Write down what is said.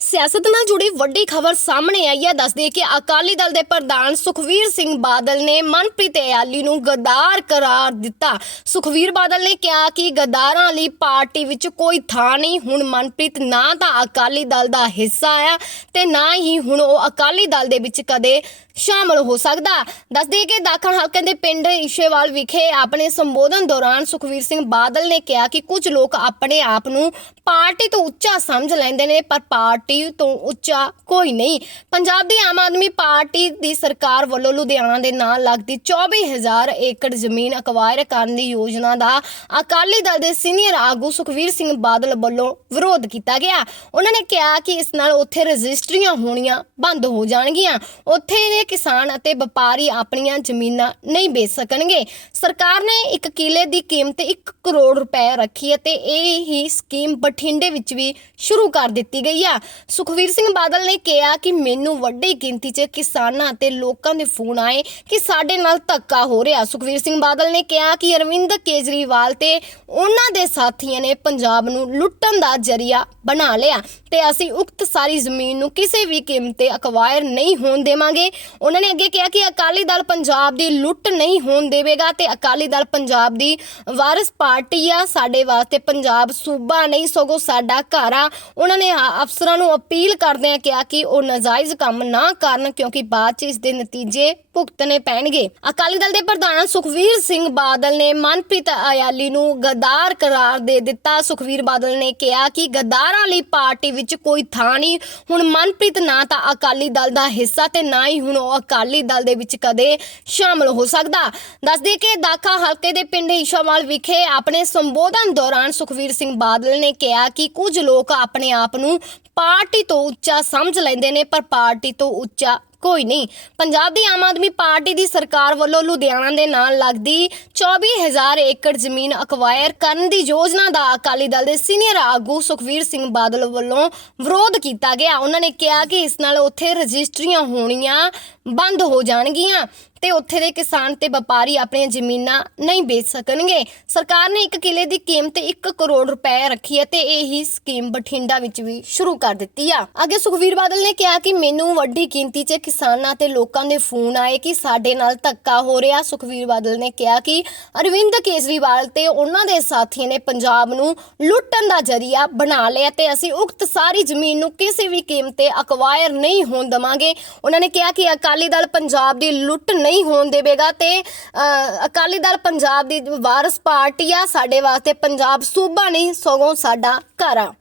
ਸਿਆਸਤ ਨਾਲ ਜੁੜੀ ਵੱਡੀ ਖਬਰ ਸਾਹਮਣੇ ਆਈ ਹੈ। ਦੱਸਦੇ ਕਿ ਅਕਾਲੀ ਦਲ ਦੇ ਪ੍ਰਧਾਨ ਸੁਖਵੀਰ ਸਿੰਘ ਬਾਦਲ ਨੇ ਮਨਪ੍ਰੀਤ ਇਆਲੀ ਨੂੰ ਗਦਾਰ ਕਰਾਰ ਦਿੱਤਾ। ਸੁਖਵੀਰ ਬਾਦਲ ਨੇ ਕਿਹਾ ਕਿ ਗਦਾਰਾਂ ਲਈ ਪਾਰਟੀ ਵਿੱਚ ਕੋਈ ਥਾਂ ਨਹੀਂ। ਹੁਣ ਮਨਪ੍ਰੀਤ ਨਾ ਤਾਂ ਅਕਾਲੀ ਦਲ ਦਾ ਹਿੱਸਾ ਆ ਤੇ ਨਾ ਹੀ ਹੁਣ ਉਹ ਅਕਾਲੀ ਦਲ ਦੇ ਵਿੱਚ ਕਦੇ ਸ਼ਾਮਲ ਹੋ ਸਕਦਾ। ਦੱਸਦੇ ਕਿ ਦਾਖਲ ਹਲਕੇ ਦੇ ਪਿੰਡ ਇਸ਼ੇਵਾਲ ਵਿਖੇ ਆਪਣੇ ਸੰਬੋਧਨ ਦੌਰਾਨ ਸੁਖਵੀਰ ਸਿੰਘ ਬਾਦਲ ਨੇ ਕਿਹਾ ਕਿ ਕੁਝ ਲੋਕ ਆਪਣੇ ਆਪ ਨੂੰ ਪਾਰਟੀ ਤੋਂ ਉੱਚਾ ਸਮਝ ਲੈਂਦੇ ਨੇ, ਪਰ ਪਾਰਟੀ ਤੋਂ ਉੱਚਾ ਕੋਈ ਨਹੀਂ। ਪੰਜਾਬ ਦੀ ਆਮ ਆਦਮੀ ਪਾਰਟੀ ਦੀ ਸਰਕਾਰ ਵੱਲੋਂ ਲੁਧਿਆਣਾ ਦੇ ਨਾਲ ਲੱਗਦੀ 24000 ਏਕੜ ਜ਼ਮੀਨ ਅਕਵਾਇਰ ਕਰਨ ਦੀ ਯੋਜਨਾ ਦਾ ਅਕਾਲੀ ਦਲ ਦੇ ਸੀਨੀਅਰ ਆਗੂ ਸੁਖਵੀਰ ਸਿੰਘ ਬਾਦਲ ਵੱਲੋਂ ਵਿਰੋਧ ਕੀਤਾ ਗਿਆ। ਉਹਨਾਂ ਨੇ ਕਿਹਾ ਕਿ ਇਸ ਨਾਲ ਉੱਥੇ ਰਜਿਸਟਰੀਆਂ ਹੋਣੀਆਂ ਬੰਦ ਹੋ ਜਾਣਗੀਆਂ। ਉੱਥੇ ਦੇ ਕਿਸਾਨ ਅਤੇ ਵਪਾਰੀ ਆਪਣੀਆਂ ਜ਼ਮੀਨਾਂ ਨਹੀਂ ਵੇਚ ਸਕਣਗੇ। ਸਰਕਾਰ ਨੇ ਇੱਕ ਕਿਲੇ ਦੀ ਕੀਮਤ 1 ਕਰੋੜ ਰੁਪਏ ਰੱਖੀ ਅਤੇ ਇਹ ਹੀ ਸਕੀਮ ਬਠਿੰਡੇ ਵਿੱਚ ਵੀ ਸ਼ੁਰੂ ਕਰ ਦਿੱਤੀ ਗਈ ਆ। ਸੁਖਵੀਰ ਸਿੰਘ ਬਾਦਲ ਨੇ ਕਿਹਾ ਕਿ ਮੈਨੂੰ ਵੱਡੀ ਗਿਣਤੀ 'ਚ ਕਿਸਾਨਾਂ ਅਤੇ ਲੋਕਾਂ ਦੇ ਫੋਨ ਆਏ ਕਿ ਸਾਡੇ ਨਾਲ ਧੱਕਾ ਹੋ ਰਿਹਾ। ਸੁਖਵੀਰ ਸਿੰਘ ਬਾਦਲ ਨੇ ਕਿਹਾ ਕਿ ਅਰਵਿੰਦ ਕੇਜਰੀਵਾਲ ਤੇ ਉਹਨਾਂ ਦੇ ਸਾਥੀਆਂ ਨੇ ਪੰਜਾਬ ਨੂੰ ਲੁੱਟਣ ਦਾ ਜਰੀਆ ਬਣਾ ਲਿਆ ਤੇ ਅਸੀਂ ਉਕਤ ਸਾਰੀ ਜ਼ਮੀਨ ਨੂੰ ਕਿਸੇ ਵੀ ਕੀਮਤ ਤੇ ਅਕਵਾਇਰ ਨਹੀਂ ਹੋਣ ਦੇਵਾਂਗੇ। ਉਹਨਾਂ ਨੇ ਅੱਗੇ ਕਿਹਾ ਕਿ ਅਕਾਲੀ ਦਲ ਪੰਜਾਬ ਦੀ ਲੁੱਟ ਨਹੀਂ ਹੋਣ ਦੇਵੇਗਾ ਤੇ ਅਕਾਲੀ ਦਲ ਪੰਜਾਬ ਦੀ ਵਾਰਿਸ ਪਾਰਟੀ ਆ, ਸਾਡੇ ਵਾਸਤੇ ਪੰਜਾਬ ਸੂਬਾ ਨਹੀਂ, ਸਗੋਂ ਸਾਡਾ ਘਰ ਆ। ਉਹਨਾਂ ਨੇ ਅਫਸਰਾਂ ਅਫਸਰਾਂ ਨੂੰ ਅਪੀਲ ਕਰਦਿਆਂ ਕਿਹਾ ਕਿ ਉਹ ਨਾਜਾਇਜ਼ ਕੰਮ ਨਾ ਕਰਨ, ਕਿਉਂਕਿ ਬਾਅਦ ਚ ਇਸ ਦੇ ਨਤੀਜੇ ਭੁਗਤਣੇ ਪੈਣਗੇ। ਅਕਾਲੀ ਦਲ ਦੇ ਪ੍ਰਧਾਨ ਸੁਖਵੀਰ ਸਿੰਘ ਬਾਦਲ ਨੇ ਮਨਪ੍ਰੀਤ ਅਯਾਲੀ ਨੂੰ ਗਦਾਰ ਕਰਾਰ ਦੇ ਦਿੱਤਾ। ਸੁਖਵੀਰ ਬਾਦਲ ਨੇ ਕਿਹਾ ਕਿ ਗਦਾਰਾਂ ਲਈ ਪਾਰਟੀ ਵਿੱਚ ਕੋਈ ਥਾਂ ਨਹੀਂ। ਹੁਣ ਮਨਪ੍ਰੀਤ ਨਾ ਤਾਂ ਅਕਾਲੀ ਦਲ ਦਾ ਹਿੱਸਾ ਤੇ ਨਾ ਹੀ ਹੁਣ ਉਹ ਅਕਾਲੀ ਦਲ ਦੇ ਵਿੱਚ ਕਦੇ ਸ਼ਾਮਲ ਹੋ ਸਕਦਾ। ਦੱਸਦੇ ਕਿ ਦਾਖਾ ਹਲਕੇ ਦੇ ਪਿੰਡ ਈਸ਼ਾਵਾਲ ਵਿਖੇ ਆਪਣੇ ਸੰਬੋਧਨ ਦੌਰਾਨ ਸੁਖਵੀਰ ਸਿੰਘ ਬਾਦਲ ਨੇ ਕਿਹਾ ਕਿ ਕੁਝ ਲੋਕ ਆਪਣੇ ਆਪ ਨੂੰ ਪਾਰਟੀ ਤੋਂ ਉੱਚਾ ਸਮਝ ਲੈਂਦੇ ਨੇ, ਪਰ ਪਾਰਟੀ ਤੋਂ ਉੱਚਾ ਕੋਈ ਨਹੀਂ। ਪੰਜਾਬ ਦੀ ਆਮ ਆਦਮੀ ਪਾਰਟੀ ਦੀ ਸਰਕਾਰ ਵੱਲੋਂ ਲੁਧਿਆਣਾ ਦੇ ਨਾਲ ਲੱਗਦੀ 24000 ਏਕੜ ਜ਼ਮੀਨ ਅਕਵਾਇਰ ਕਰਨ ਦੀ ਯੋਜਨਾ ਦਾ ਅਕਾਲੀ ਦਲ ਦੇ ਸੀਨੀਅਰ ਆਗੂ ਸੁਖਵੀਰ ਸਿੰਘ ਬਾਦਲ ਵੱਲੋਂ ਵਿਰੋਧ ਕੀਤਾ ਗਿਆ। ਉਹਨਾਂ ਨੇ ਕਿਹਾ ਕਿ ਇਸ ਨਾਲ ਉੱਥੇ ਰਜਿਸਟਰੀਆਂ ਹੋਣੀਆਂ ਬੰਦ ਹੋ ਜਾਣਗੀਆਂ ਤੇ ਉੱਥੇ ਦੇ ਕਿਸਾਨ ਤੇ ਵਪਾਰੀ ਆਪਣੀਆਂ ਜ਼ਮੀਨਾਂ ਨਹੀਂ ਵੇਚ ਸਕਣਗੇ। ਸਰਕਾਰ ਨੇ ਇੱਕ ਕਿਲੇ ਦੀ ਕੀਮਤ 1 ਕਰੋੜ ਰੁਪਏ ਰੱਖੀ ਹੈ ਤੇ ਇਹ ਹੀ ਸਕੀਮ ਬਠਿੰਡਾ ਵਿੱਚ ਵੀ ਸ਼ੁਰੂ ਕਰ ਦਿੱਤੀ ਆ। ਅੱਗੇ ਸੁਖਵੀਰ ਬਾਦਲ ਨੇ ਕਿਹਾ ਕਿ ਮੈਨੂੰ ਵੱਡੀ ਗਿਣਤੀ 'ਚ ਕਿਸਾਨਾਂ ਤੇ ਲੋਕਾਂ ਦੇ ਫੋਨ ਆਏ ਕਿ ਸਾਡੇ ਨਾਲ ਧੱਕਾ ਹੋ ਰਿਹਾ। ਸੁਖਵੀਰ ਬਾਦਲ ਨੇ ਕਿਹਾ ਕਿ ਅਰਵਿੰਦ ਕੇਜਰੀਵਾਲ ਤੇ ਉਹਨਾਂ ਦੇ ਸਾਥੀਆਂ ਨੇ ਪੰਜਾਬ ਨੂੰ ਲੁੱਟਣ ਦਾ ਜਰੀਆ ਬਣਾ ਲਿਆ ਤੇ ਅਸੀਂ ਉਕਤ ਸਾਰੀ ਜ਼ਮੀਨ ਨੂੰ ਕਿਸੇ ਵੀ ਕੀਮਤ ਤੇ ਅਕਵਾਇਰ ਨਹੀਂ ਹੋਣ ਦਵਾਂਗੇ। ਉਹਨਾਂ ਨੇ ਕਿਹਾ ਕਿ ਅਕਾਲੀ ਅਕਾਲੀ ਦਲ ਪੰਜਾਬ ਦੀ ਲੁੱਟ ਨਹੀਂ ਹੋਣ ਦੇਵੇਗਾ ਤੇ ਅ, ਅਕਾਲੀ ਦਲ ਪੰਜਾਬ ਦੀ ਵਾਰਸ ਪਾਰਟੀ ਆ ਸਾਡੇ ਵਾਸਤੇ ਪੰਜਾਬ ਸੂਬਾ ਨਹੀਂ ਸਗੋਂ ਸਾਡਾ ਘਰ ਆ।